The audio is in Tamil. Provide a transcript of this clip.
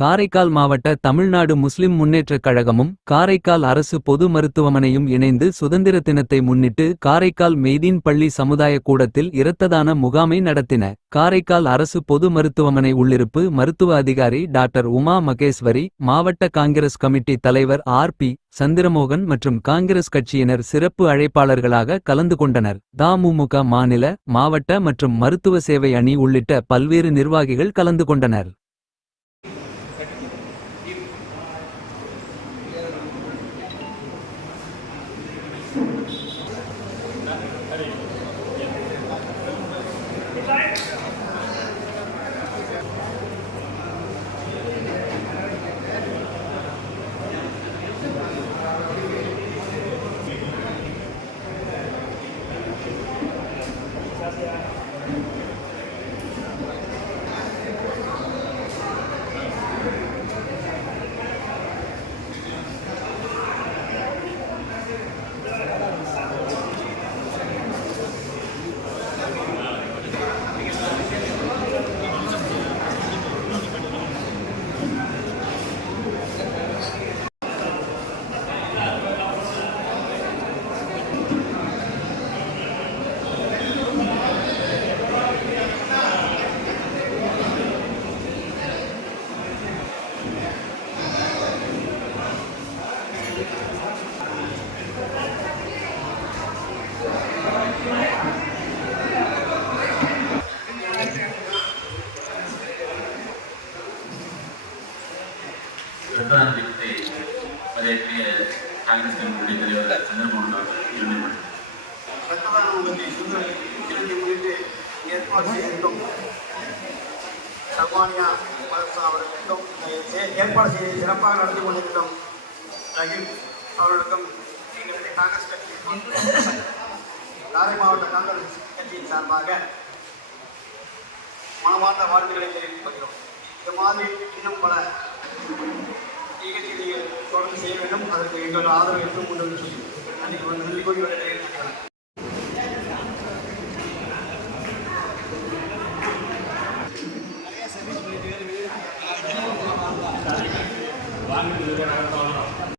காரைக்கால் மாவட்ட தமிழ்நாடு முஸ்லிம் முன்னேற்றக் கழகமும் காரைக்கால் அரசு பொது மருத்துவமனையும் இணைந்து சுதந்திர தினத்தை முன்னிட்டு காரைக்கால் மெய்தீன் பள்ளி சமுதாய கூடத்தில் இரத்ததான முகாமை நடத்தின. காரைக்கால் அரசு பொது மருத்துவமனை உள்ளிருப்பு மருத்துவ அதிகாரி டாக்டர் உமா மகேஸ்வரி, மாவட்ட காங்கிரஸ் கமிட்டி தலைவர் ஆர்.பி. சந்திரமோகன் மற்றும் காங்கிரஸ் கட்சியினர் சிறப்பு அழைப்பாளர்களாக கலந்து கொண்டனர். தமுமுக மாநில, மாவட்ட மற்றும் மருத்துவ சேவை அணி உள்ளிட்ட பல்வேறு நிர்வாகிகள் கலந்து கொண்டனர். ரத்ததான திட்டத்தை வரவேற்கிய காங்கிரஸ் கமிட்டி தலைவர் சந்திரமோகன் அவர்கள் ரத்ததான முகத்தை சுதந்திரத்தை முன்னிட்டு ஏற்பாடு செய்திருக்கும் சல்மானியா அவர்களுக்கும் ஏற்பாடு செய்து சிறப்பாக நடத்தி கொண்டிருக்கும் ரஹீம் அவர்களுக்கும் எங்களுடைய காங்கிரஸ் கட்சி காரை மாவட்ட காங்கிரஸ் கட்சியின் சார்பாக மனமார்ந்த வாழ்த்துக்களை தெரிவித்துக் கொள்கிறோம். இந்த மாதிரி இன்னும் பல நிகழ்ச்சிகளை தொடர்ந்து செய்ய வேண்டும். அதற்கு எங்களோட ஆதரவு என்றும் கொண்டு நன்றி கூறி வருகிறேன். வாங்க